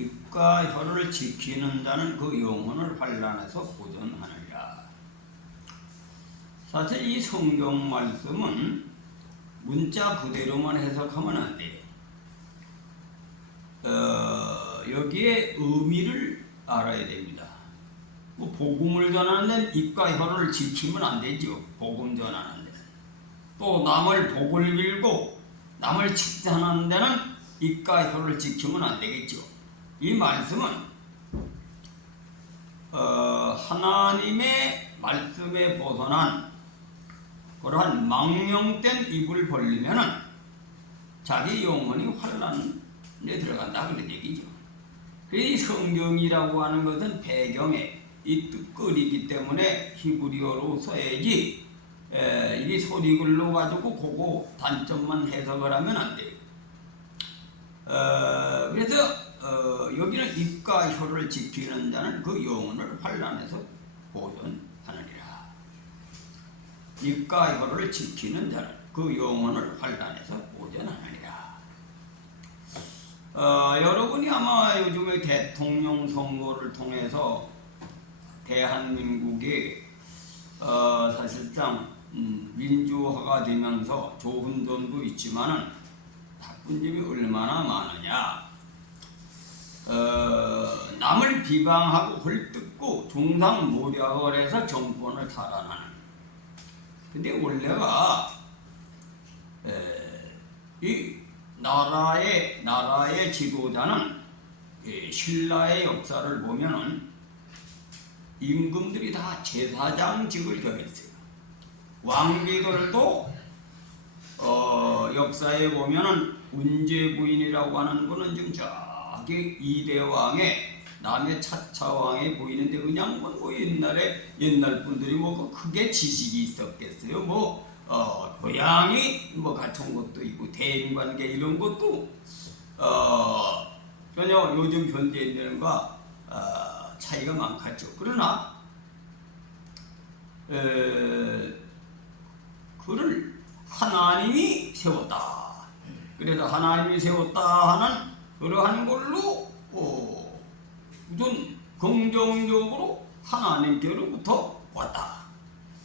입과 혀를 지키는 자는 그 영혼을 환난에서 보존하느니라. 사실 이 성경 말씀은 문자 그대로만 해석하면 안 돼요. 여기에 의미를 알아야 됩니다. 뭐 복음을 전하는 데는 입과 혀를 지키면 안 되죠. 복음 전하는 데는. 또 남을 복을 빌고 남을 칭찬하는 데는 입과 혀를 지키면 안 되겠죠. 이 말씀은 하나님의 말씀에 벗어난 그러한 망령된 입을 벌리면은 자기 영혼이 환난에 들어간다 그런 얘기죠. 이 성경이라고 하는 것은 배경에 이 뜻글이기 때문에 히브리어로 써야지 이게 소리글로 가지고 그거 단점만 해석을 하면 안 돼요. 그래서 여기는 입과 혀를 지키는 자는 그 영혼을 환난에서 보존하느니라. 입과 혀를 지키는 자는 그 영혼을 환난에서 보존하느니라. 여러분이 아마 요즘에 대통령 선거를 통해서 대한민국이 사실상 민주화가 되면서 좋은 점도 있지만은 나쁜 점이 얼마나 많으냐. 남을 비방하고 헐뜯고 중상모략을 해서 정권을 탈환하는. 근데 원래가 이 나라의 지도자는 신라의 역사를 보면은 임금들이 다 제사장직을 겸했어요. 왕비들도 역사에 보면은 운제 부인이라고 하는 분은 지금 저기 이대왕의 남의 차차왕에 보이는데 그냥 뭐 옛날 분들이 뭐 크게 지식이 있었겠어요. 교양이 갖춘 것도 있고 대인관계 이런 것도 전혀 요즘 현대인들과 차이가 많겠죠. 그러나 그를 하나님이 세웠다. 그래서 하나님이 세웠다 하는 그러한 걸로 우선 긍정적으로 하나님께로부터 왔다.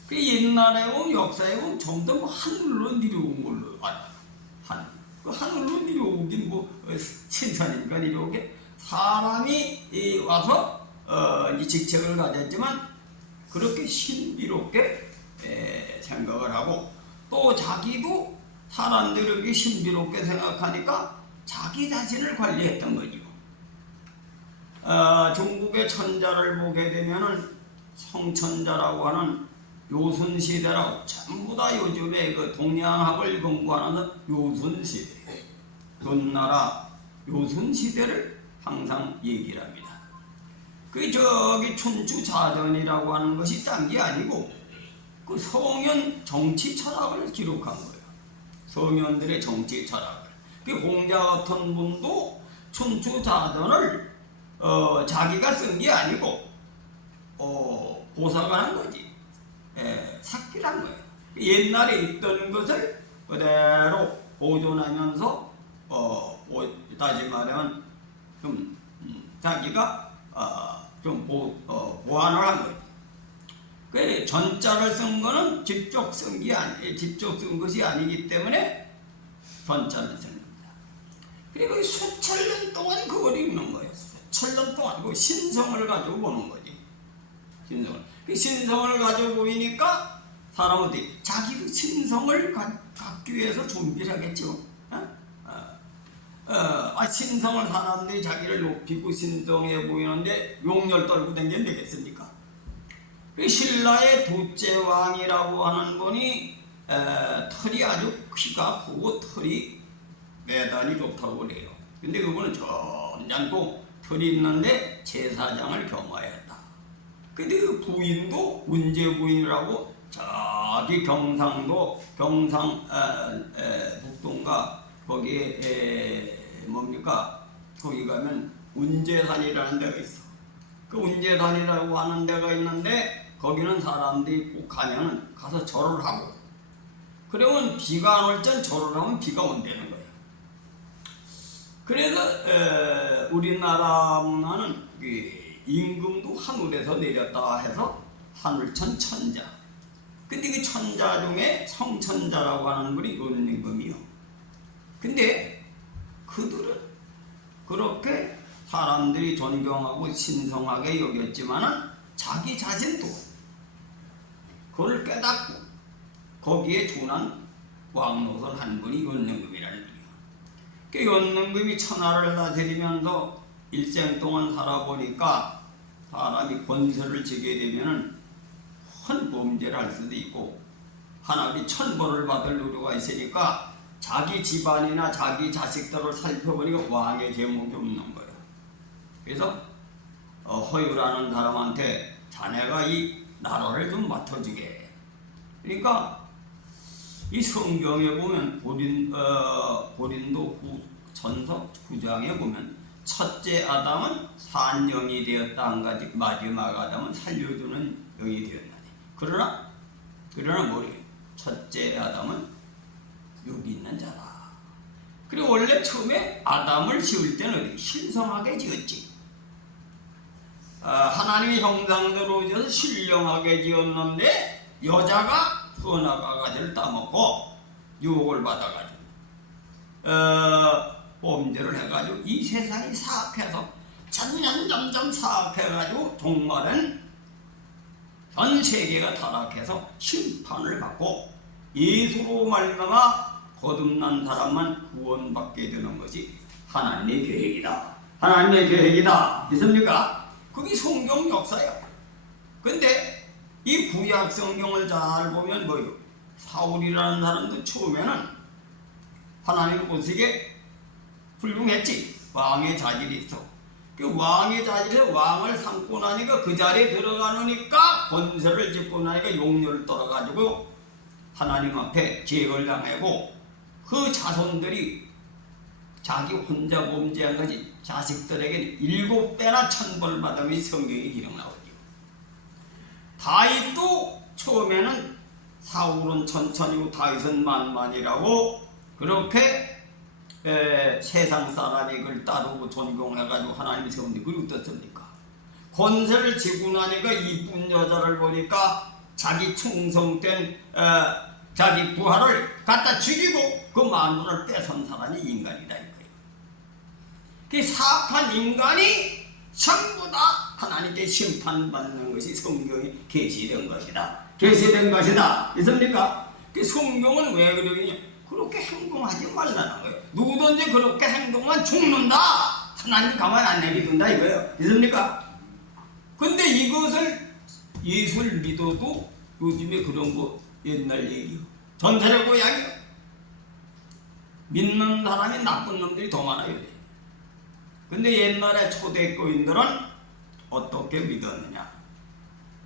그 옛날에 보면 역사에 보면 전부 다 하늘로 내려온 걸로 알아요. 그 하늘로 내려오긴 신사니까 내려오게 사람이 와서 이 직책을 가졌지만 그렇게 신비롭게 생각을 하고 또 자기도 사람들에게 신비롭게 생각하니까 자기 자신을 관리했던 거죠. 중국의 천자를 보게 되면은 성천자라고 하는 요순시대라고 전부 다 요즘에 그 동양학을 공부하는 요순시대, 논나라 요순시대를 항상 얘기를 합니다. 저기 춘추자전이라고 하는 것이 딴 게 아니고 그 성현 정치 철학을 기록한 거예요. 성현들의 정치 철학을. 그 공자 같은 분도 춘추자전을 자기가 쓴 게 아니고 보사가 한 거지. 삭필한 거예요. 옛날에 있던 것을 그대로 보존하면서 다시 말하면 좀 자기가 좀 보완을 한 거예요. 그 전자를 쓴 거는 직접 쓴 것이 아니기 때문에 전자를 쓴 겁니다. 그리고 수천 년 동안 그걸 읽는 거예요. 수천 년 동안 그 신성을 가지고 보는 거지. 그 신성을 가지고 보이니까 사람은 자기도 신성을 갖기 위해서 준비를 하겠죠. 신성을 사람들이 자기를 높이고 신성해 보이는데 용렬 떨고 다니면 되겠습니까? 그 신라의 둘째 왕이라고 하는 분이 털이 아주 키가 크고 털이 매단이 좋다고 그래요. 근데 그분은 점잖고 털이 있는데 제사장을 겸하였다. 근데 그 부인도 운제 부인이라고 저기 경상도 북동가 거기에 거기 가면 운제산이라는 데가 있어. 그 운제산이라고 하는 데가 있는데 거기는 사람들이 꼭 가면은 가서 절을 하고 그러면 비가 안 올 땐 절을 하면 비가 온다는 거예요. 그래서 우리나라 문화는 임금도 하늘에서 내렸다 해서 하늘천 천자. 근데 그 천자 중에 성천자라고 하는 분이 은임금이요. 근데 그들은 그렇게 사람들이 존경하고 신성하게 여겼지만은 자기 자신도 그걸 깨닫고 거기에 준한 왕노선 한 분이 은임금이라는 분이요. 그 은임금이 천하를 다스리면서 일생 동안 살아보니까 사람이 권세를 지게 되면은 큰 범죄를 할 수도 있고 하나님이 천벌을 받을 우려가 있으니까 자기 집안이나 자기 자식들을 살펴보니까 왕의 제목이 없는 거예요. 그래서 허유라는 사람한테 자네가 이 나라를 좀 맡아주게. 그러니까 이 성경에 보면 고린도 전서 9장에 보면 첫째 아담은 산영이 되었다 한 가지, 마지막 아담은 살려주는 영이 되었나니. 그러나 뭐래요? 첫째 아담은 여기 있는 자다. 그리고 원래 처음에 아담을 지을 때는 신성하게 지었지. 하나님의 형상대로 지어서 신령하게 지었는데 여자가 선악과 가지를 따먹고 유혹을 받아가지고 범죄를 해가지고 이 세상이 사악해서 점점 사악해가지고 종말은 전 세계가 타락해서 심판을 받고 예수로 말미암아 거듭난 사람만 구원받게 되는 것이 하나님의 계획이다. 하나님의 계획이다. 믿습니까? 그게 성경 역사예요. 근데 이 구약 성경을 잘 보면 뭐예요? 사울이라는 사람도 처음에는 하나님 보시기에 훌륭했지. 왕의 자질이 있어. 그 왕의 자질에 왕을 삼고 나니까 그 자리에 들어가니까 권세를 짓고 나니까 용렬을 떨어가지고 하나님 앞에 계획을 당하고 그 자손들이 자기 혼자 범죄한 것이 자식들에게 7배나 천벌 받음이 성경에 기록 나오죠. 다윗도 처음에는 사울은 천천히고 다윗은 만만이라고 그렇게 세상 사람이 그걸 따르고 존경해가지고 하나님이 세운데 그게 어떻습니까? 권세를 지고 나니까 이쁜 여자를 보니까 자기 충성된 자기 부하를 갖다 죽이고 그 마누라를 뺏은 사람이 인간이다 이거예요. 그 사악한 인간이 전부 다 하나님께 심판받는 것이 성경에 계시된 것이다. 계시된 것이다. 있습니까? 그 성경은 왜 그러냐? 그렇게 행동하지 말라는 거예요. 누구든지 그렇게 행동하면 죽는다. 하나님 가만 안 내비둔다 이거예요. 있습니까? 근데 이것을 예수를 믿어도 요즘에 그런 거 옛날 얘기요. 전설의 고향이요. 믿는 사람이 나쁜 놈들이 더 많아요. 근데 옛날에 초대교인들은 어떻게 믿었느냐?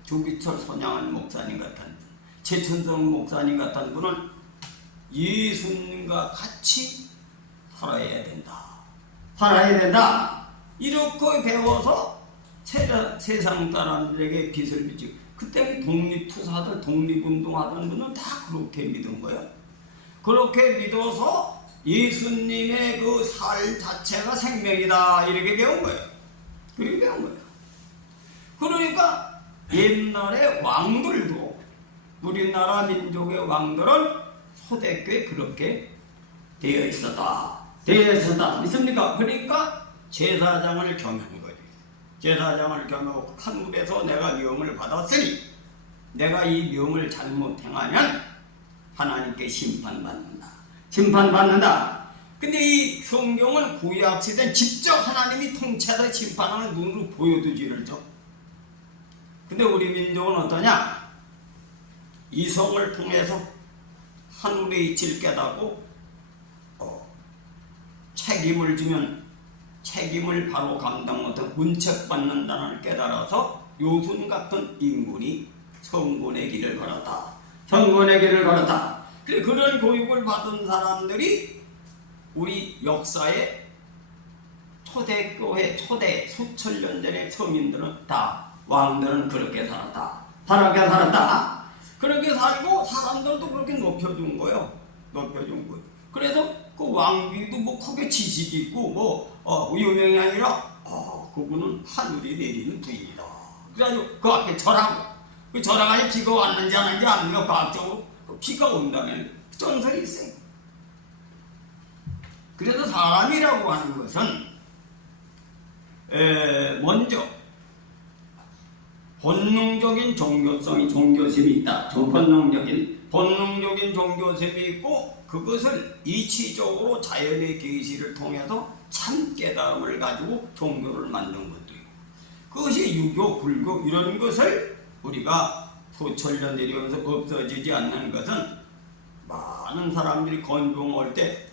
조기철 손양한 목사님 같은 분, 최천성 목사님 같은 분은 예수님과 같이 살아야 된다. 살아야 된다. 이렇게 배워서 세상 사람들에게 빛을 비추고 그때 독립투사들, 독립운동하던 분은 다 그렇게 믿은 거예요. 그렇게 믿어서 예수님의 그 살 자체가 생명이다 이렇게 배운 거예요. 그렇게 배운 거예요. 그러니까 옛날에 왕들도 우리나라 민족의 왕들은 초대교회 그렇게 되어 있었다. 믿습니까? 그러니까 제사장을 겸한 거예요. 제사장을 겸하고 하늘에서 내가 명을 받았으니 내가 이 명을 잘못 행하면 하나님께 심판받는다. 근데 이 성경은 구약시대는 직접 하나님이 통째로 심판을 눈으로 보여주지를 줘. 근데 우리 민족은 어떠냐? 이성을 통해서 하늘의 이치를 깨닫고 책임을 지면 책임을 바로 감당 못하고 문책받는다는 걸 깨달아서 요순 같은 인군이 성군의 길을 걸었다. 그런 교육을 받은 사람들이 우리 역사에 초대교회 수천 년 전의 서민들은 다 왕들은 그렇게 살았다. 그렇게 살고 사람들도 그렇게 높여준 거예요. 그래서 그 왕비도 뭐 크게 지식이 있고 뭐 유명이 아니라 그분은 하늘이 내리는 부인이다. 그래가지고 그 앞에 절하고 그 절하가지고 비가 왔는지 안 왔는지 압니까? 과학적으로 비가 온다면 전설이 있어요. 그래서 사람이라고 하는 것은 먼저 본능적인 종교심이 있다. 본능적인 종교심이 있고 그것을 이치적으로 자연의 계시를 통해서 참 깨달음을 가지고 종교를 만든 것도 있고 그것이 유교, 불교 이런 것을 우리가 수천년 내려오면서 없어지지 않는 것은 많은 사람들이 건봉할 때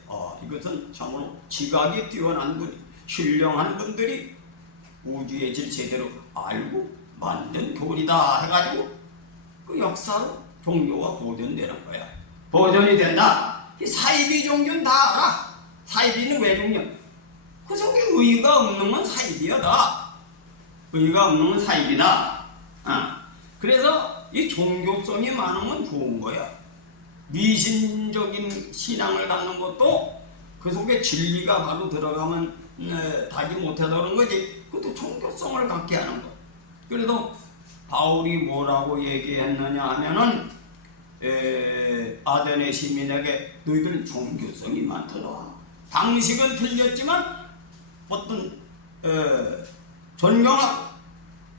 이것은 참으로 지각이 뛰어난 분이 신령한 분들이 우주의 질 제대로 알고 만든 교리다 해가지고 그 역사로 종교가 보존되는 거야. 보존이 된다. 사이비 종교는 다 알아. 사이비는 왜 종교? 그 속에 의의가 없는 건 사이비야다. 의의가 없는 건 사이비다. 그래서 이 종교성이 많은 건 좋은 거야. 미신적인 신앙을 갖는 것도 그 속에 진리가 바로 들어가면 다지 못해서 그런 거지. 그것도 종교성을 갖게 하는 거. 그래서 바울이 뭐라고 얘기했느냐 하면은 아덴의 시민에게 너희들은 종교성이 많더라. 방식은 틀렸지만 어떤 존경하고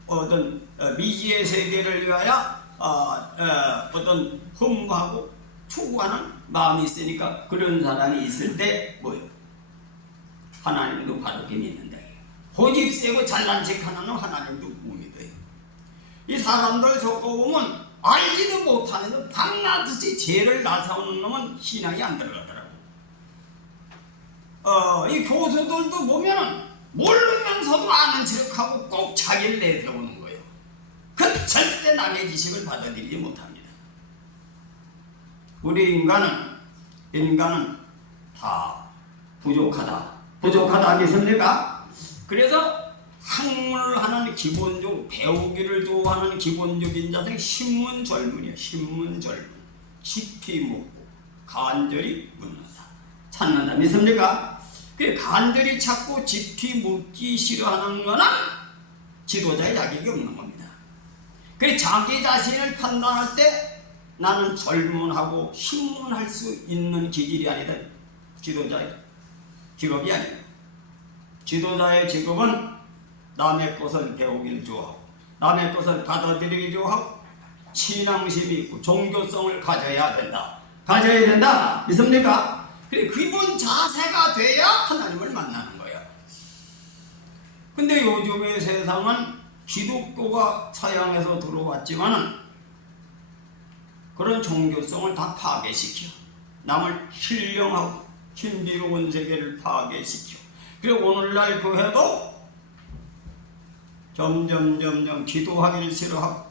어떤 미지의 세계를 위하여 어떤 흠모하고 추구하는 마음이 있으니까 그런 사람이 있을 때 뭐요? 하나님도 바르게 믿는다. 고집 세고 잘난 척하는 하나님도 못 믿어요. 이 사람들 겪어보면 알지도 못하는 밤낮이 죄를 나서는 놈은 신앙이 안 들어가더라고. 이 교수들도 보면은 모르면서도 아는 척하고 꼭 자기를 내세우는 거예요. 그 절대 남의 지식을 받아들이지 못합니다. 우리 인간은 다 부족하다 믿습니까? 그래서 학문하는 기본적으로 배우기를 좋아하는 기본적인 자들이 신문절문이야. 신문절문. 깊이 묻고 간절히 묻는다. 찾는다. 믿습니까? 그 간절히 찾고 깊이 묻기 싫어하는 거는 지도자의 자격이 없는 겁니다. 그 자기 자신을 판단할 때 나는 절문하고 신문할 수 있는 기질이 아니다. 지도자의 직업이 아니다. 지도자의 직업은 남의 것을 배우기를 좋아하고 남의 것을 받아들이기 좋아하고 신앙심이 있고 종교성을 가져야 된다. 믿습니까? 기본 자세가 돼야 하나님을 만나는 거야. 근데 요즘의 세상은 기독교가 서양에서 들어왔지만은 그런 종교성을 다 파괴시켜. 남을 신령하고 신비로운 세계를 파괴시켜. 그리고 오늘날 교회도 점점 기도하기를 싫어하고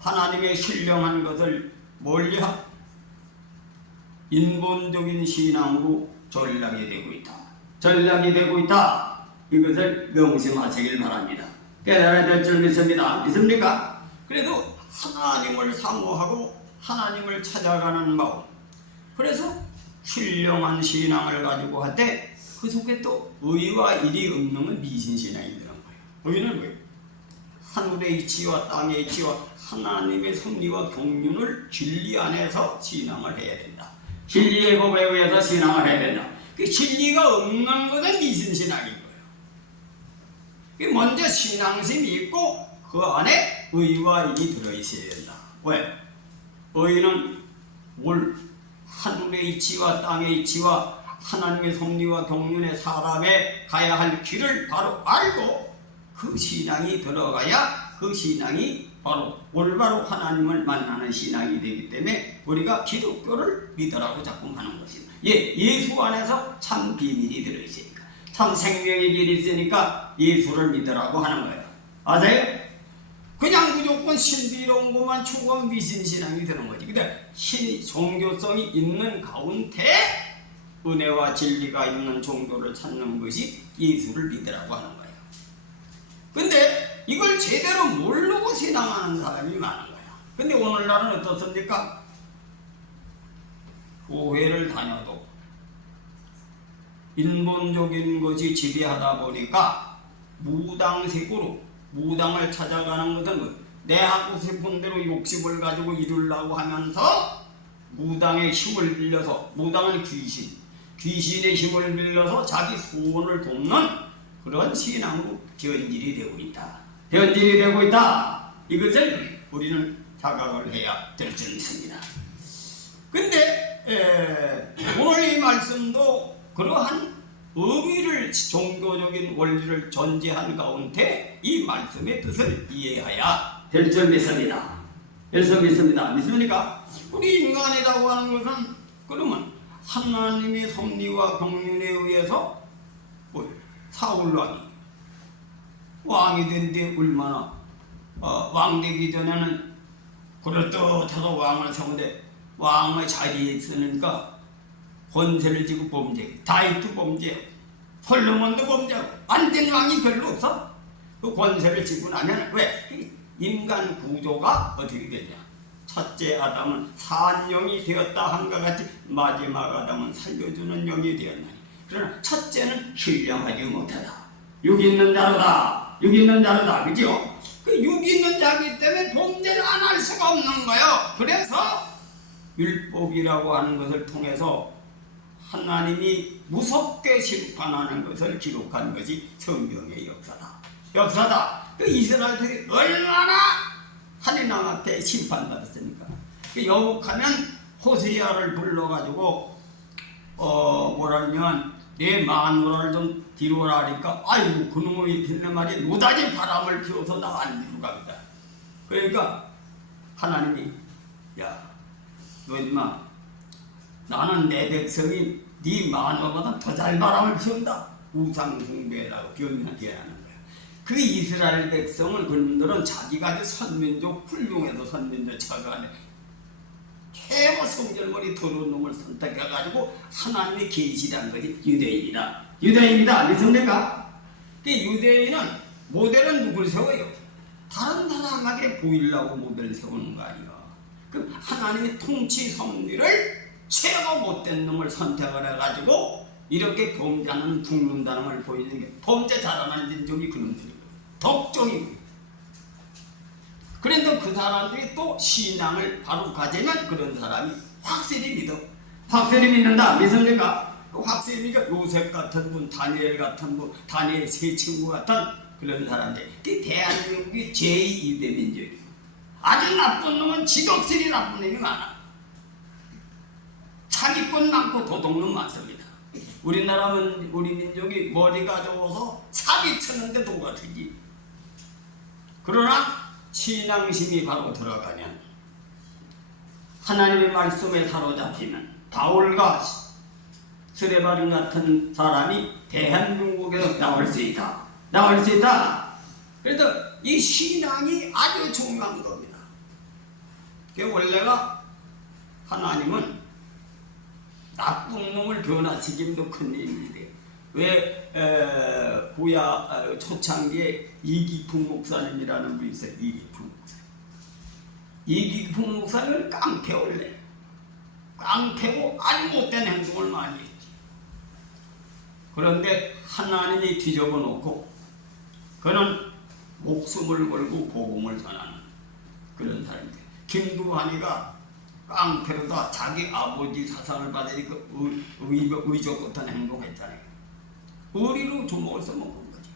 하나님의 신령한 것을 멀리하고 인본적인 신앙으로 전락이 되고 있다. 이것을 명심하시길 바랍니다. 깨달아야 될 줄 믿습니다. 믿습니까? 그래도 하나님을 사모하고 하나님을 찾아가는 마음. 그래서 신령한 신앙을 가지고 할 때 그 속에 또 의와 일이 없는 건 미신신앙이 되는 거예요. 의는 뭐예요? 하늘의 이치와 땅의 이치와 하나님의 섭리와 경륜을 진리 안에서 신앙을 해야 된다. 진리의 법에 의해서 신앙을 해야 된다. 그 진리가 없는 것은 미신신앙인 거예요. 먼저 신앙심이 있고 그 안에 의와 일이 들어있어야 된다. 왜? 의는 하늘의 이치와 땅의 이치와 하나님의 섭리와 경륜의 사람에 가야 할 길을 바로 알고 그 신앙이 들어가야 그 신앙이 바로 올바로 하나님을 만나는 신앙이 되기 때문에 우리가 기독교를 믿으라고 자꾸 하는 것입니다. 예수 안에서 참 비밀이 들어있으니까 참 생명의 길이 있으니까 예수를 믿으라고 하는 거예요. 아세요? 그냥 무조건 신비로운 것만 추구하면 미신신앙이 되는 거지. 근데 종교성이 있는 가운데 은혜와 진리가 있는 종교를 찾는 것이 예수를 믿으라고 하는 거예요. 근데 이걸 제대로 모르고 신앙하는 사람이 많은 거예요. 근데 오늘날은 어떻습니까? 교회를 다녀도 인본적인 것이 지배하다 보니까 무당색으로 무당을 찾아가는 것은 내 하고 싶은 대로 욕심을 가지고 이루려고 하면서 무당의 힘을 빌려서, 무당은 귀신의 힘을 빌려서 자기 소원을 돕는 그런 신앙으로 변질이 되고 있다. 변질이 되고 있다. 이것을 우리는 자각을 해야 될 줄 믿습니다. 근데 오늘 이 말씀도 그러한 의미를, 종교적인 원리를 전제한 가운데 이 말씀의 뜻을 이해해야 될 줄 믿습니다. 그래서 믿습니다. 믿습니까? 우리 인간이라고 하는 것은 그러면 하나님의 섭리와 경륜에 의해서 사울왕이 왕이 된 데 얼마나 왕 되기 전에는 그렇듯해서 왕을 세우는데 왕의 자리에 있으니까 권세를 지고 범죄, 다윗도 범죄, 솔로몬도 범죄하고 안 된 왕이 별로 없어. 그 권세를 지고 나면 왜? 인간 구조가 어떻게 되냐? 첫째 아담은 산 영이 되었다 한것 같이 마지막 아담은 살려주는 영이 되었나니. 그러나 첫째는 신령하지 못하다. 육 있는 자로다. 육 있는 자로다. 그죠? 그 육 있는 자기 때문에 범죄를 안 할 수가 없는 거예요. 그래서 율법이라고 하는 것을 통해서 하나님이 무섭게 심판하는 것을 기록한 것이 성경의 역사다. 그 이스라엘들이 얼마나 하나님 앞에 심판받았습니까? 그 여복하면 호세아를 불러가지고 뭐라면 내 마누라를 좀 뒤로 오라 하니까 아이고 그놈의 빌는 말이 노다지 바람을 피워서 나 안 뒤로 갑니다. 그러니까 하나님이 야 너 임마 나는 내 백성이 네 마누라보다 더 잘 바람을 피운다. 우상 숭배라고 변하는 거야. 그 이스라엘 백성은 그들은 자기가 아주 선민족, 훌륭해서 선민족 처가네 최고 성질머리 더러운 놈을 선택해가지고 하나님의 계시란 것이 유대인이다. 믿습니까? 그 유대인은 모델은 누굴 세워요? 다른 사람에게 보이려고 모델을 세우는 거 아니야. 그 하나님의 통치 섭리를 최고 못된 놈을 선택을 해가지고 이렇게 범죄하는 죽는다는 걸 보이는 게 범죄 자라나는 민족이 그놈들이고 독종이고. 그런데 그 사람들이 또 신앙을 바로 가지면 그런 사람이 확실히 믿는다. 믿습니까? 그 확실히 믿으니까 요셉 같은 분, 다니엘 같은 분, 다니엘 세 친구 같은 그런 사람들. 그 대한민국이 제2 유대 민족이고 아주 나쁜 놈은 지독스레 나쁜 놈이 많아. 사기꾼 많고 도둑놈 많습니다. 우리나라는 우리 민족이 머리가 좋아서 사기치는데 도같으지. 그러나 신앙심이 바로 들어가면 하나님의 말씀에 사로잡히면 바울과 스데반 같은 사람이 대한민국에서 나올 수 있다. 그래서 이 신앙이 아주 중요한 겁니다. 원래가 하나님은 나쁜 놈을 변화시킴도 큰 일인데 왜 초창기에 이기풍 목사님이라는 분이 있어요. 이기풍 목사님은 깡패고 아주 못된 행동을 많이 했지. 그런데 하나님이 뒤집어 놓고 그는 목숨을 걸고 복음을 전하는 그런 사람인데 김두한이가 깡패로다 자기 아버지 사상을 받으니까 의족 같은 행동했잖아요. 의리로 주먹을 써먹은 거지.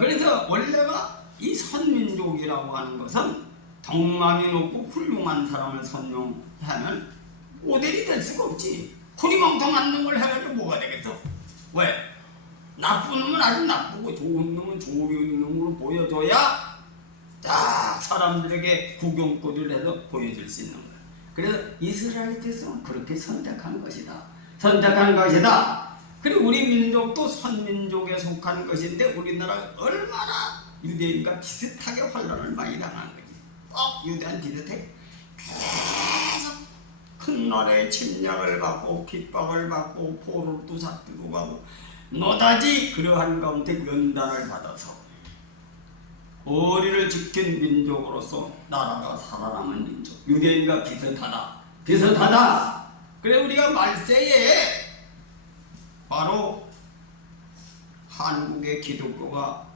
그래서 원래가 이 선민족이라고 하는 것은 덕망이 높고 훌륭한 사람을 선용하면 모델이 될 수가 없지. 후리멍텅한 놈을 해가지고 뭐가 되겠어? 왜? 나쁜 놈은 아주 나쁘고 좋은 놈은 좋은 놈으로 보여줘야 딱 사람들에게 구경거리를 해서 보여줄 수 있는 거야. 그래서 이스라엘 백성은 그렇게 선택한 것이다. 그리고 우리 민족도 선민족에 속한 것인데 우리나라가 얼마나 유대인과 비슷하게 환란을 많이 당한 거지. 유대인 비슷해. 계속 큰 나라의 침략을 받고 핍박을 받고 포로도 잡히고 가고 노다지 그러한 가운데 연단을 받아서 의리를 지킨 민족으로서 나라가 살아남은 민족. 유대인과 비슷하다. 비슷하다. 그래 우리가 말세에 바로 한국의 기독교가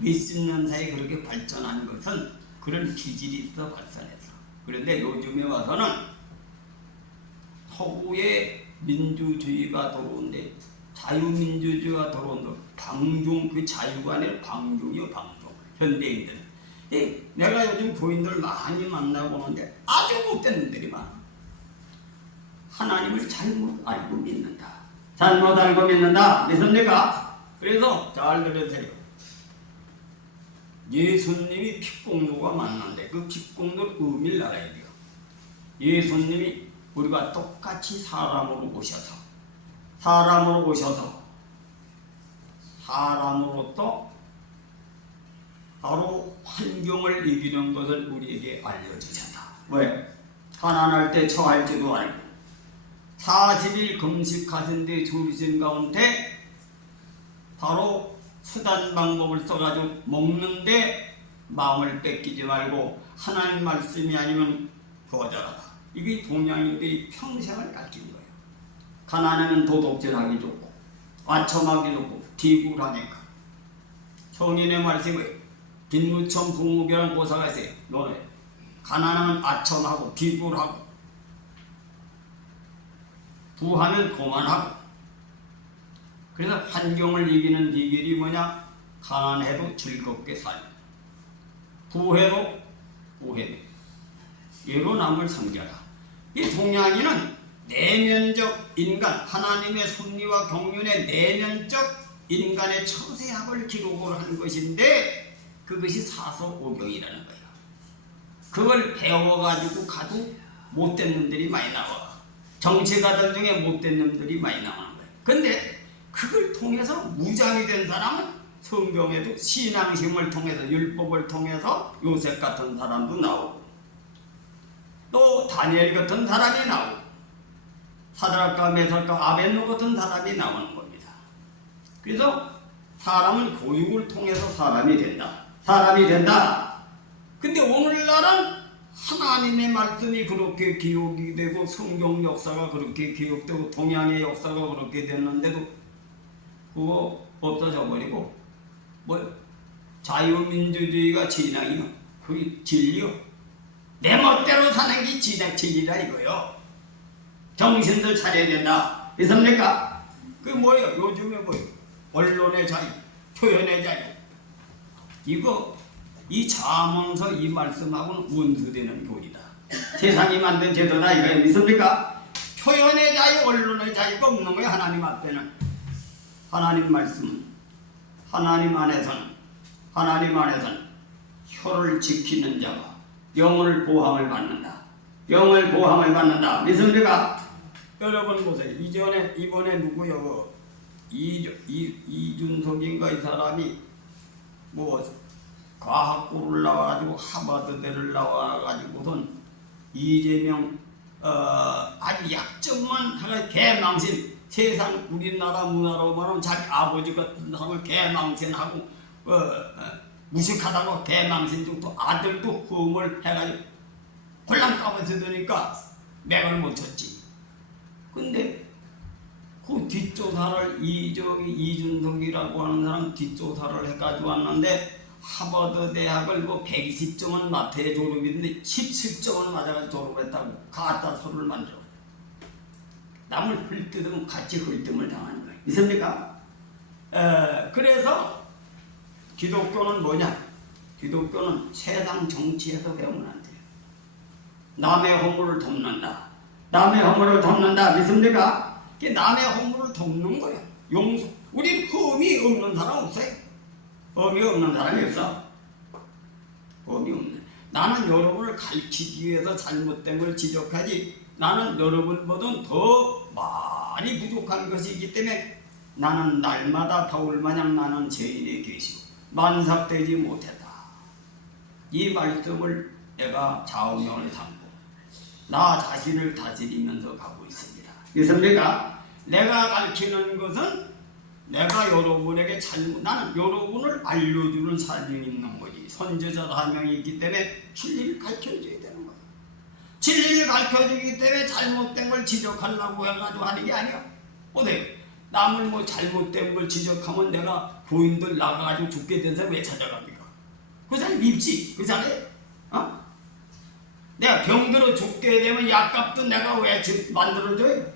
몇십 년 사이에 그렇게 발전한 것은 그런 기질이 있어 발전해서. 그런데 요즘에 와서는 서구의 민주주의가 들어오는데 자유민주주의가 들어온다. 방종, 그 자유가 아니라 방종이요, 방종. 현대인들. 내가 요즘 교인들 많이 만나보는데 아주 못된 놈들이 많아. 하나님을 잘못 알고 믿는다. 잘못 알고 믿는다. 믿습니까? 그래서 잘 들으세요. 예수님이 핏공로가 만났는데 그 핏공로를 의미를 알아야 돼요. 예수님이 우리가 똑같이 사람으로 오셔서 사람으로서 바로 환경을 이기는 것을 우리에게 알려주셨다. 왜? 가난할 때 처할지도 알고 40일 금식하신데 주신 가운데 바로 수단 방법을 써가지고 먹는데 마음을 뺏기지 말고 하나님 말씀이 아니면 거절하라. 이게 동양인들이 평생을 가르친 거예요. 가난하면 도둑질하기 좋고 아첨하기 좋고 비굴하니까. 성인의 말씀에 빈무천 부무교라는 고사가 있어요. 너네 가난하면 아첨하고 비굴하고 부하면 고만하고. 그래서 환경을 이기는 비결이 뭐냐? 가난해도 즐겁게 살고 부해도 예로 남을 섬겨라. 이 동양인은 내면적 인간, 하나님의 섭리와 경륜의 내면적 인간의 처세학을 기록을 한 것인데 그것이 사서오경이라는 거예요. 그걸 배워가지고 가도 못된 놈들이 많이 나와. 정치가들 중에 못된 놈들이 많이 나오는 거예요. 근데 그걸 통해서 무장이 된 사람은 성경에도 신앙심을 통해서 율법을 통해서 요셉 같은 사람도 나오고 또 다니엘 같은 사람이 나오고 사드락과 메삭과 아벤노 같은 사람이 나오는 겁니다. 그래서 사람은 교육을 통해서 사람이 된다. 근데 오늘날은 하나님의 말씀이 그렇게 기억이 되고 성경 역사가 그렇게 기억되고 동양의 역사가 그렇게 됐는데도 그거 없어져 버리고 자유민주주의가 진앙이요. 그게 진리요. 내 멋대로 사는 게 진리라 이거요. 정신들 차려야 된다. 있습니까? 그 뭐예요? 요즘에 뭐예요? 언론의 자유, 표현의 자유. 이거 이 자문서 이 말씀하고는 원수되는 교리다. 세상이 만든 제도다 이거예요. 믿습니까? 표현의 자유, 언론의 자유가 없는 거예요. 하나님 앞에는. 하나님 말씀은 하나님 안에서는 혀를 지키는 자가 영을 보함을 받는다. 믿습니까? 여러분 보세요. 이번에 누구요? 이준석인가 이 사람이 과학고를 나와가지고 하버드대를 나와가지고선 이재명 아주 약점만 하가 개망신. 세상 우리나라 문화로 말하면 자기 아버지 같은 사람을 개망신하고 무식하다고 개망신 중또 아들도 흠을 해가지고 홀랑까면서 되니까 맥을 못 쳤지. 근데 그 뒷조사를 이준석이라고 하는 사람 뒷조사를 해가지고 왔는데 하버드 대학을 120점은 마태에 졸업했는데 17점은 맞아가지고 졸업했다고 갖다 서류를 만들어. 남을 헐뜯으면 같이 헐뜯음을 당하는 거예요. 있습니까? 그래서 기독교는 뭐냐? 기독교는 세상 정치에서 배우면 안 돼요. 남의 허물을 덮는다. 믿습니까? 남의 허물을 덮는 거예요. 용서. 우리 흠이 없는 사람 없어요. 흠이 없는 사람이 없어. 흠이 없는. 나는 여러분을 가르치기 위해서 잘못된 걸 지적하지. 나는 여러분보다 더 많이 부족한 것이 있기 때문에 나는 날마다 바울마냥 나는 죄인의 계시고 만삭되지 못했다. 이 말씀을 내가 좌우명을 삼고 나 자신을 다스리면서 가고 있습니다. 믿습니까? 내가 가르치는 것은 내가 여러분에게 나는 여러분을 알려주는 사명이 있는 거지. 선지자 사명이 있기 때문에 진리를 가르쳐줘야 되는 거예요. 진리를 가르쳐주기 때문에 잘못된 걸 지적하려고 해가지고 하는 게 아니야. 어때요? 남을 뭐 잘못된 걸 지적하면 내가 고인들 나가가지고 죽게 돼서 왜 찾아갑니까? 그 사람이 밉지? 그 사람이? 어? 내가 병들어 죽게 되면 약값도 내가 왜 만들어줘요?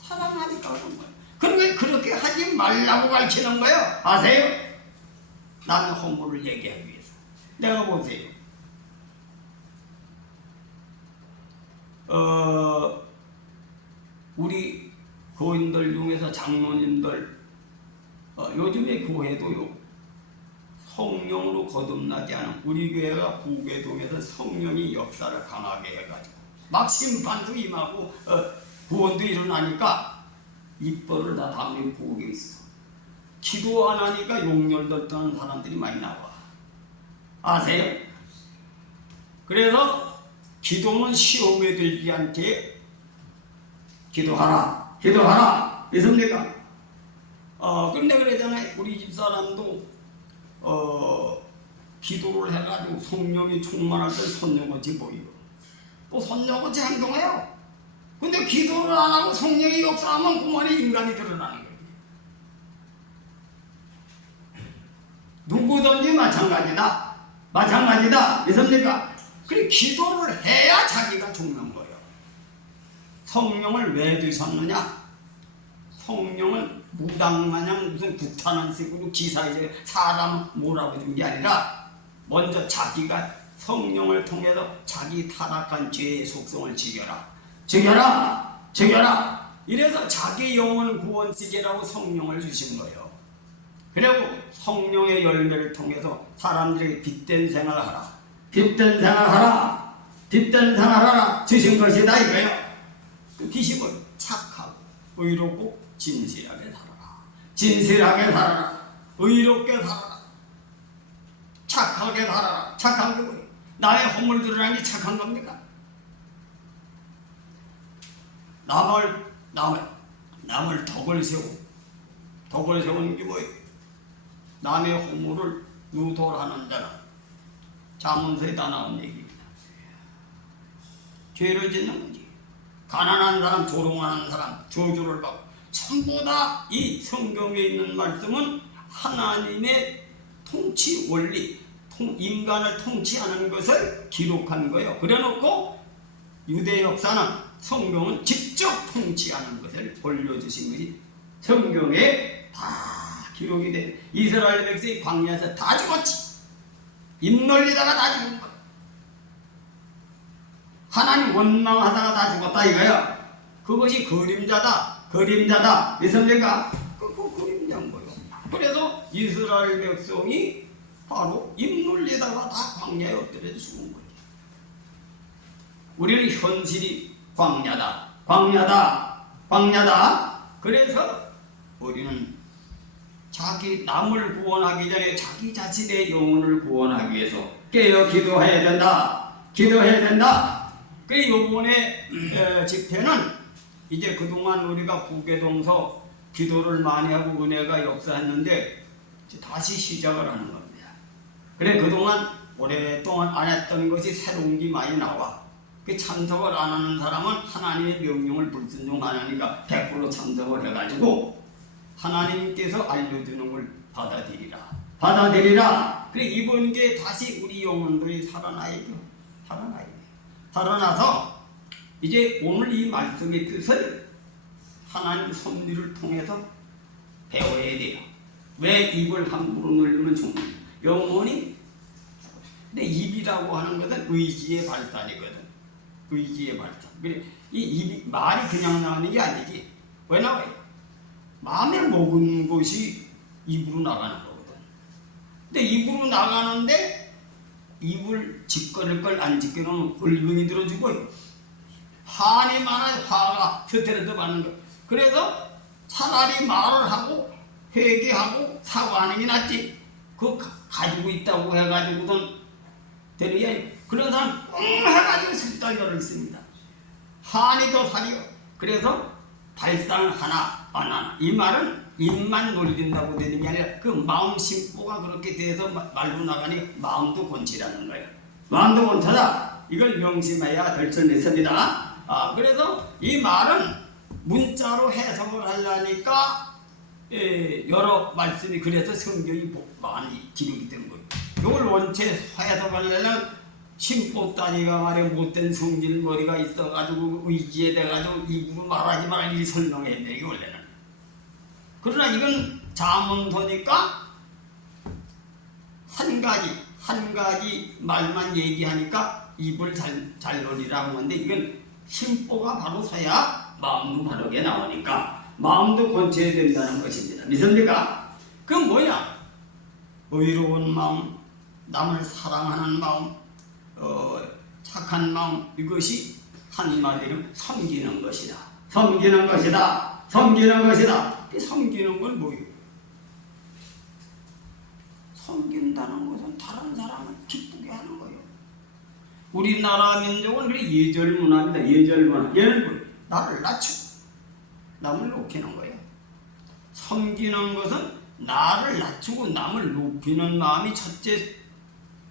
사랑하니까 그런 거야. 그러니까 그렇게 하지 말라고 가르치는 거예요. 아세요? 남의 허물을 얘기하기 위해서. 내가 보세요. 우리 교인들 중에서 장로님들 요즘에 교회도요 성령으로 거듭나지 않은 우리 교회가 부계동에서 성령이 역사를 강하게 해가지고 막 심판도 임하고 구원도 일어나니까 입벌을 다 다물고 오게 있어. 기도 안 하니까 용렬들 떠는 사람들이 많이 나와. 아세요? 그래서 기도는 시험에 들지 않게 기도하라, 기도하라. 있습니까? 근데 그러잖아요. 우리 집사람도 기도를 해가지고 성령이 충만할 때 손녀같이 보이고 또 손녀같이 행동해요. 근데 기도를 안 하고 성령이 역사하면 그만이 인간이 드러나는 거예요. 누구든지 마찬가지다. 마찬가지다. 있습니까? 그래 기도를 해야 자기가 죽는 거예요. 성령을 왜 주셨느냐? 성령을 무당마냥 무슨 구타는 식으로 기사에 사람 뭐라고 준 게 아니라 먼저 자기가 성령을 통해서 자기 타락한 죄의 속성을 지겨라. 지겨라! 지겨라! 이래서 자기 영혼 구원시키라고 성령을 주신 거예요. 그리고 성령의 열매를 통해서 사람들에게 빛된 생활을 하라. 빛된 생활하라. 빛된 생활하라. 주신 것이다 이거예요. 그 기심은 착하고 의롭고 진실하게 살아라. 진실하게 살아라. 의롭게 살아라. 착하게 살아라. 착한 게 뭐예요? 나의 허물 드러나는 게 착한 겁니까? 남을 덕을 세우는 게 뭐예요? 남의 허물을 유도하는 자는 자문서에 다 나온 얘기입니다. 죄를 짓는 거지. 가난한 사람, 조롱하는 사람, 저주를 받고 전부 다 이 성경에 있는 말씀은 하나님의 통치 원리, 인간을 통치하는 것을 기록한 거예요. 그래놓고 유대 역사는 성경은 직접 통치하는 것을 올려주신 것이 성경에 다 기록이 돼. 이스라엘 백성이 광야에서 다 죽었지. 입 놀리다가 다 죽은 거야. 하나님 원망하다가 다 죽었다 이거야. 그것이 그림자다. 있습니까? 그 그림자인 거예요. 그래서 이스라엘 백성이 바로 입 놀리다가 다 광야에 엎드려 죽은 거예요. 우리는 현실이 광야다. 그래서 우리는 자기 남을 구원하기 전에 자기 자신의 영혼을 구원하기 위해서 깨어 기도해야 된다. 그 요번에 집회는 이제 그동안 우리가 부계동서 기도를 많이 하고 은혜가 역사했는데 다시 시작을 하는 겁니다. 그래 그동안 오랫동안 안 했던 것이 새로운 게 많이 나와. 그 참석을 안 하는 사람은 하나님의 명령을 불순종하니까 100% 참석을 해가지고 하나님께서 알려주는 걸 받아들이라. 그래 이번 게 다시 우리 영혼들이 살아나야죠. 살아나서 이제 오늘 이 말씀의 뜻을 하나님 섭리를 통해서 배워야 돼요. 왜 입을 함부로 놀리면 죽느냐? 영혼이 근데 입이라고 하는 것은 의지의 발산이거든. 의지의 발산. 그래 이 입이 말이 그냥 나오는 게 아니지. 왜 나와요? 마음에 먹은 것이 입으로 나가는 거거든. 근데 입으로 나가는데 입을 짓거릴 걸 안 짓거리면 얼굴이 들어 죽어요. 한이 많아야 화가 스트레스 받는 거. 그래서 차라리 말을 하고 회개하고 사과하는 게 낫지. 그거 가지고 있다고 해가지고는 되는 게 아니고 그런 사람 꽁 해가지고 슬달려를 있습니다. 한이 더 살이요. 그래서 발상 하나 안 하나. 이 말은 입만 놀린다고 되는 게 아니라 그 마음 심보가 그렇게 돼서 말로 나가니 마음도 권치라는 거예요. 마음도 권쳐다. 이걸 명심해야 될 줄 믿습니다. 그래서 이 말은 문자로 해석을 하려니까 여러 말씀이 그래서 성경이 많이 기록이 된 거예요. 이걸 원체 해석하려면 심보 따위가 말해 못된 성질머리가 있어가지고 의지에 대가지고 입으로 말하지 말아 이 설명해야 돼, 이게 원래는. 그러나 이건 자문서니까 한 가지 말만 얘기하니까 입을 잘 놀리라고 하는데, 이건 심보가 바로 서야 마음도 바르게 나오니까 마음도 고쳐야 된다는 것입니다. 믿습니까? 그건 뭐냐? 의로운 마음, 남을 사랑하는 마음, 착한 마음, 이것이 한마디로 섬기는 것이다. 섬기는 것이다. 섬기는 것이다. 섬기는 건 뭐예요? 섬긴다는 것은 다른 사람을 기쁘게 하는 거예요. 우리나라 민족은 그래 예절 문화입니다. 예절 문화. 얘는 뭐예요? 나를 낮추고 남을 높이는 거예요. 섬기는 것은 나를 낮추고 남을 높이는 마음이 첫째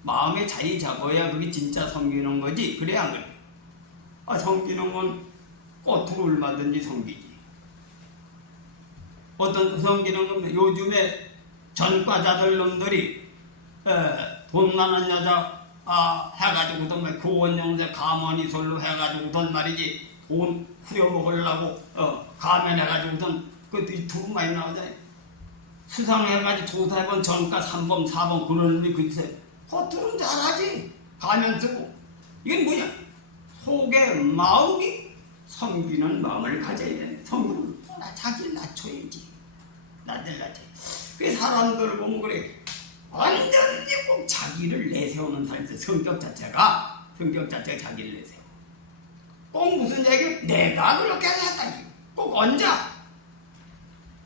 마음에 자리 잡아야 그게 진짜 섬기는 거지. 그래야 안 그래요. 섬기는 건 꽃으로 얼마든지 섬기지. 어떤 섬기는 건 요즘에 전과자들 놈들이 돈 많은 여자 해가지고 돈 교원영세 가머니솔로 해가지고 돈 말이지, 돈 후려먹으려고 가면해가지고 돈 그 유튜브 많이 나오잖아요. 수상해가지고 조사해본 전과 3번 4번 그런 놈이 글쎄 겉으로는 잘하지. 가면 쓰고. 이건 뭐냐? 속의 마음이 섬기는 마음을 가져야 돼. 섬기는 자기를 낮춰야지. 나를 낮춰. 그 사람들 보면 그래. 완전히 꼭 자기를 내세우는 사람이 있어. 성격 자체가 자기를 내세워. 꼭 무슨 얘기? 내가 그렇게 했다. 꼭 얹어.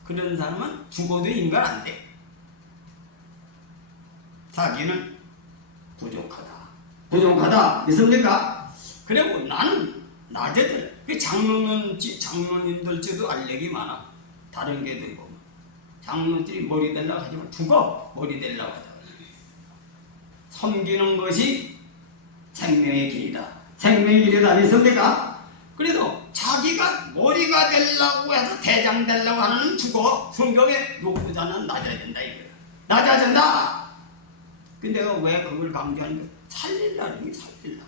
그런 사람은 죽어도 인간 안 돼. 자기는 부족하다. 믿습니까? 그리고 나는 낮에들 장로님들째도 알력이 많아. 다른 게들 보면 장로들이 머리 대려고 하지만 죽어. 머리 대려고 하다가 섬기는 것이 생명의 길이다. 생명의 길이다. 믿습니까? 그래도 자기가 머리가 되려고 해서 대장 되려고 하는 죽어. 성경에 욕부자는 낮아야 된다 이거야. 낮아진다. 근데 내가 왜 그걸 강조하는 거야? 살리려는 게 살리려.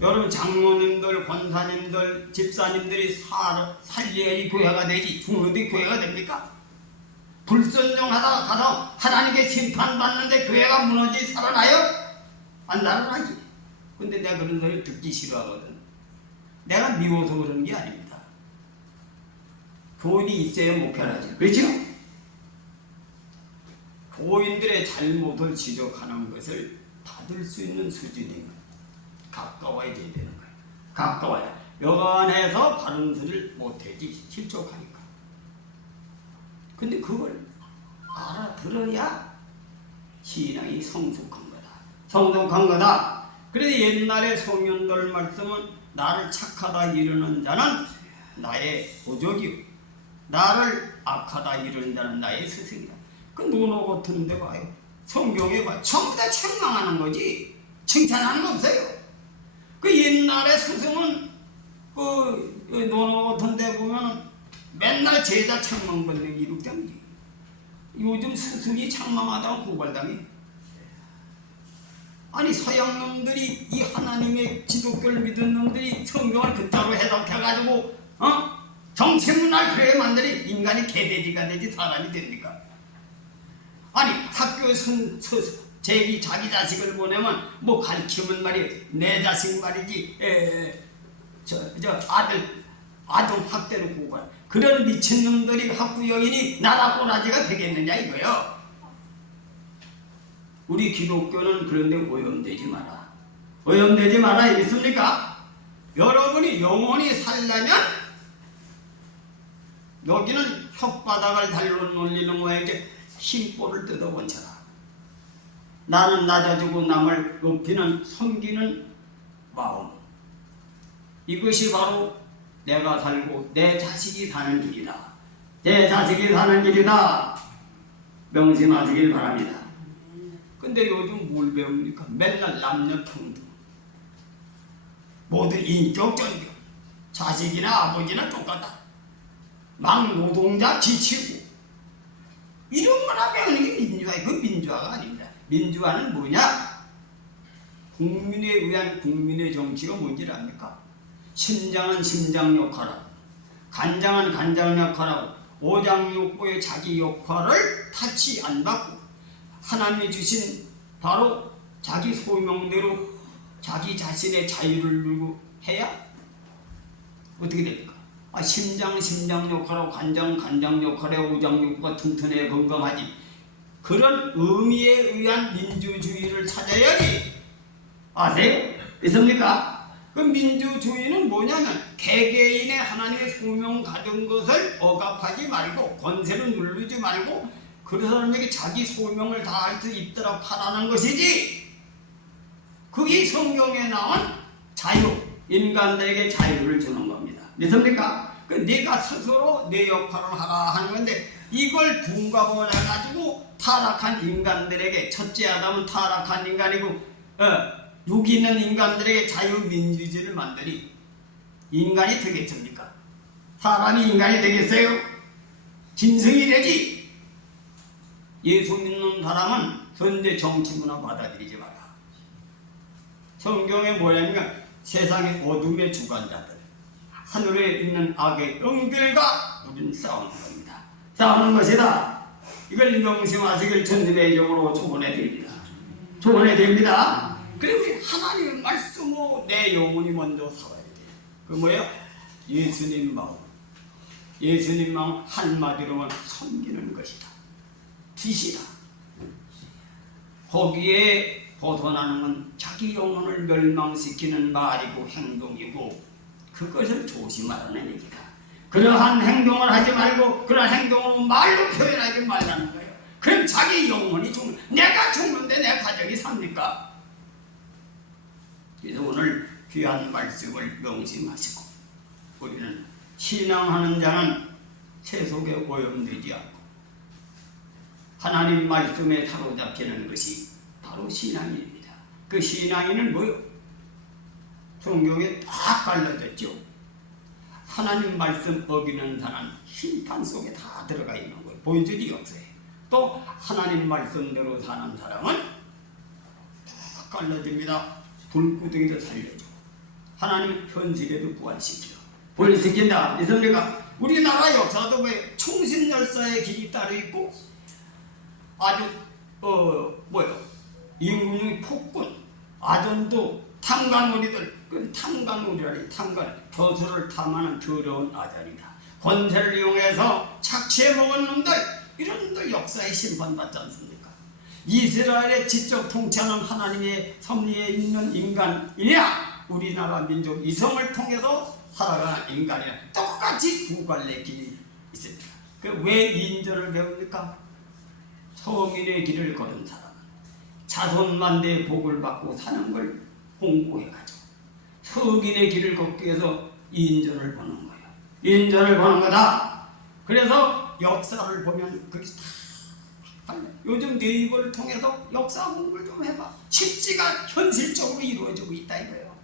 여러분 장로님들, 권사님들, 집사님들이 살려야지 교회가 되지. 중어디 교회가 됩니까? 불순종하다가 가서 하나님께 심판받는데 교회가 무너지 살아나요? 안 살아나지. 근데 내가 그런 소리 듣기 싫어하거든. 내가 미워서 그러는 게 아닙니다. 교인이 있어야 목회하지. 그렇죠? 교인들의 잘못을 지적하는 것을 받을 수 있는 수준이 가까워야 되는 거예요. 가까워야. 여간해서 바른 소리를 못하지. 실족하니까. 근데 그걸 알아들어야 신앙이 성숙한 거다. 성숙한 거다. 그래서 옛날에 성현들 말씀은 나를 착하다 이르는 자는 나의 보적이요, 나를 악하다 이르는 자는 나의 스승이다. 그 논어 같은 데 봐요. 성경에 봐. 전부 다 책망하는 거지 칭찬하는 거 없어요. 그 옛날에 스승은 그 논어 같은 데 보면 맨날 제자 책망 받는 게 이룩당지. 요즘 스승이 책망하다가 고발당해. 아니 서양 놈들이 이 하나님의 기독교를 믿은 놈들이 성경을 그따로 해석해가지고 정체문화를 그렇게 만들이 인간이 개돼지가 되지 사람이 됩니까? 아니 학교에 자기 자식을 보내면 뭐 가르치면 말이 내 자식 말이지 아동 학대로 고발. 그런 미친놈들이 학부여인이 나라 꼬라지가 되겠느냐 이거요. 우리 기독교는 그런데 오염되지 마라. 오염되지 마라. 믿습니까? 여러분이 영원히 살려면 여기는 혓바닥을 달로 놀리는 모양이지 심보를 뜯어본쳐라. 나는 낮아지고 남을 높이는 섬기는 마음. 이것이 바로 내가 살고 내 자식이 사는 길이다. 내 자식이 사는 길이다. 명심하시길 바랍니다. 근데 요즘 뭘 배웁니까? 맨날 남녀평등. 모두 인격 존경. 자식이나 아버지나 똑같다. 막 노동자 지치고 이런 거나 배우는 게 민주화예요. 그 민주화가 아닙니다. 민주화는 뭐냐? 국민에 의한 국민의 정치가 뭔지 압니까? 심장은 심장 역할하고 간장은 간장 역할하고 오장육부의 자기 역할을 타치 안 받고 하나님이 주신 바로 자기 소명대로 자기 자신의 자유를 누리고 해야 어떻게 됩니까? 심장은 심장 역할하고 간장은 간장 역할하고 오장육부가 튼튼해 건강하지. 그런 의미에 의한 민주주의를 찾아야지. 아세요? 있습니까? 그 민주주의는 뭐냐면 개개인의 하나님의 소명 가진 것을 억압하지 말고 권세를 누르지 말고 그 사람에게 자기 소명을 다할 수 있도록 하라는 것이지. 그게 성경에 나온 자유, 인간들에게 자유를 주는 겁니다. 믿습니까? 그 네가 스스로 내 역할을 하라 하는 건데 이걸 둔갑을 해가지고 타락한 인간들에게 첫째 아담은 타락한 인간이고 여기 있는 인간들에게 자유민주주의를 만드니 인간이 되겠습니까? 사람이 인간이 되겠어요? 짐승이 되지. 예수 믿는 사람은 현재 정치문화 받아들이지 마라. 성경에 뭐냐면 세상의 어둠의 주관자들, 하늘에 있는 악의 영들과 우리는 싸우는 겁니다. 싸우는 것이다. 이걸 명심하시길 전님의 이름으로 초원해 드립니다. 초원해 드립니다. 그리고 우리 하나님의 말씀으로 내 영혼이 먼저 살아야 돼. 그 뭐예요? 예수님 마음. 예수님 마음 한마디로만 섬기는 것이다. 빛이다. 거기에 벗어나는 건 자기 영혼을 멸망시키는 말이고 행동이고 그것을 조심하라는 얘기다. 그러한 행동을 하지 말고 그런 행동을 말로 표현하지 말라는 거예요. 그럼 자기 영혼이 내가 죽는데 내 가정이 삽니까? 그래서 오늘 귀한 말씀을 명심하시고 우리는 신앙하는 자는 세속에 오염되지 않고 하나님 말씀에 사로잡히는 것이 바로 신앙입니다. 그 신앙인은 뭐요? 성경에 다 갈라졌죠. 하나님 말씀 어기는 자는 심판 속에 다 들어가 있는 거예요. 보인 적이 없어요. 또 하나님 말씀대로 사는 사람은 다 갈라집니다. 불구덩이도 살려줘. 하나님은 현실에도 부활시켜. 부활시킨다. 믿습니까? 우리나라 역사도 왜 충신열사의 길이 따로 있고 아주 임금의 폭군, 아전도 탕간오리들, 그 탕간오리라니 탕간 벼슬을 탐하는 더러운 아전이다. 권세를 이용해서 착취해 먹은 놈들, 이런 놈들 역사에 심판받지 않습니까? 이스라엘의 지적 통치하는 하나님의 섭리에 있는 인간이냐? 우리나라 민족 이성을 통해서 살아가는 인간이냐? 똑같이 두 갈래 길이 있습니다. 왜 인전을 배웁니까? 성인의 길을 걸은 사람은 자손만대의 복을 받고 사는 걸 홍보해가지고 성인의 길을 걷기 위해서 인전을 보는 거예요. 인전을 보는 거다. 그래서 역사를 보면 그게 다 요즘 네이버를 통해서 역사 공부를 좀 해봐. 실지가 현실적으로 이루어지고 있다 이거예요.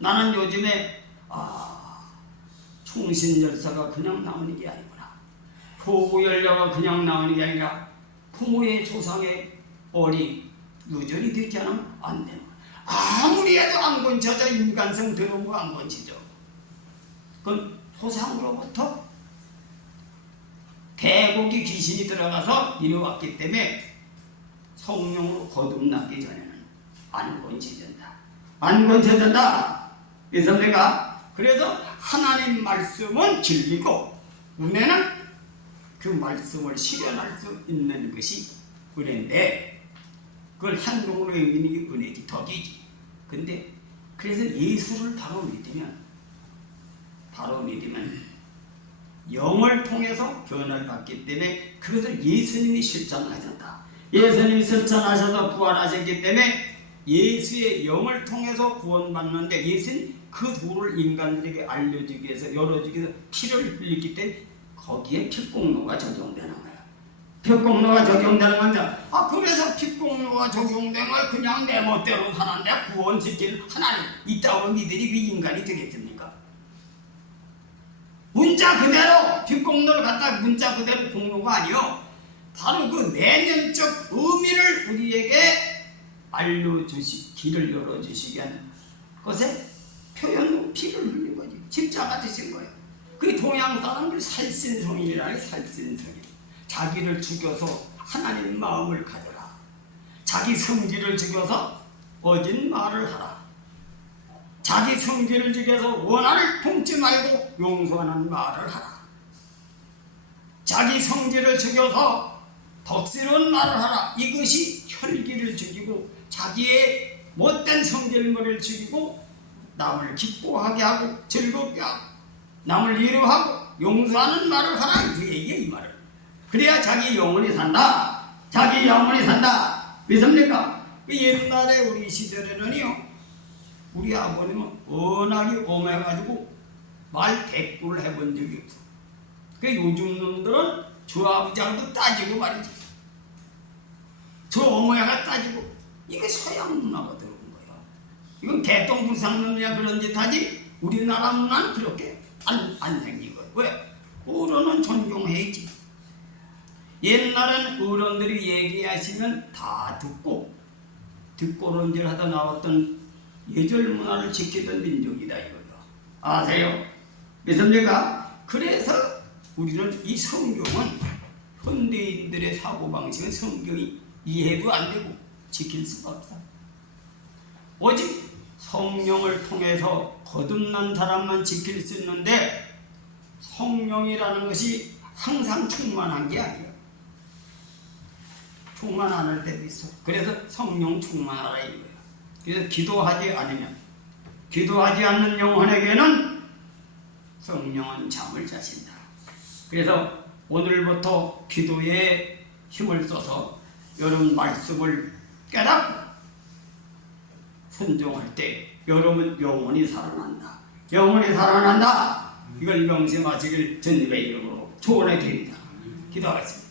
나는 요즘에 충신열사가 그냥 나오는 게 아니구나. 효구열자가 그냥 나오는 게 아니라 부모의 조상의 어리 유전이 되지 않으면 안 되는 거야. 아무리 해도 안 건져져. 인간성 들어온 거 안 건지죠. 그건 조상으로부터 대복이 귀신이 들어가서 이루어왔기 때문에 성령으로 거듭나기 전에는 안 건지진다. 안 건져진다. 믿습니까? 그래서 하나님 말씀은 진리고 은혜는 그 말씀을 실현할 수 있는 것이 은혜인데 그걸 행동으로 옮기는 게 은혜지, 덕이지. 근데 그래서 예수를 바로 믿으면 영을 통해서 변화를 받기 때문에 그것을 예수님이 실천하셨다. 예수님이 실천하셔서 부활하셨기 때문에 예수의 영을 통해서 구원받는데 예수님 그 도를 인간들에게 알려주기 위해서 열어주기 위해서 피를 흘리기 때문에 거기에 피공로가 적용되는 거야. 핍공로가 적용되는 건데, 그래서 핍공로가 적용된 걸 그냥 내 멋대로 사는데 구원시킬 하나님 있다고 믿으니 그 인간이 되겠습니까? 문자 그대로 핍공로를 갖다 문자 그대로 공로가 아니요, 바로 그 내면적 의미를 우리에게 길을 열어주시기 위한 것에 표현으로 피를 흘린 거지. 십자가 되신 거예요. 그 동양 사람들 살신성인이라니, 살신성인. 자기를 죽여서 하나님 마음을 가져라. 자기 성질을 죽여서 어진 말을 하라. 자기 성질을 죽여서 원한을 품지 말고 용서하는 말을 하라. 자기 성질을 죽여서 덕스러운 말을 하라. 이것이 혈기를 죽이고 자기의 못된 성질물을 죽이고 남을 기뻐하게 하고 즐겁게 하고 남을 위로하고 용서하는 말을 하라. 그 얘기야, 이 말을. 그래야 자기 영혼이 산다. 자기 영혼이 산다. 믿습니까? 그 옛날에 우리 시절에는요, 우리 아버님은 워낙에 엄해가지고 말 대꾸를 해본 적이 없어. 그 요즘 놈들은 저 아버지하고도 따지고 말이지. 저 어머니가 따지고. 이게 서양 문화가 들어온 거야. 이건 개똥불상놈이야 그런 짓 하지. 우리나라 문화는 그렇게 안 생긴 거야. 왜? 어른은 존경해야지. 옛날엔 어른들이 얘기하시면 다 듣고론질 하다 나왔던 예절 문화를 지키던 민족이다 이거요. 아세요? 믿습니까? 그래서 우리는 이 성경은, 현대인들의 사고방식은 성경이 이해도 안 되고 지킬 수가 없어. 오직 성령을 통해서 거듭난 사람만 지킬 수 있는데, 성령이라는 것이 항상 충만한 게 아니에요. 충만 안 할 때도 있어. 그래서 성령 충만하라 이거예요. 그래서 기도하지 않는 영혼에게는 성령은 잠을 자신다. 그래서 오늘부터 기도에 힘을 써서 여러분 말씀을 깨닫고 순종할 때 여러분 영혼이 살아난다. 영혼이 살아난다. 이걸 명심하시길 주님의 이름으로 축원해 드립니다. 기도하겠습니다.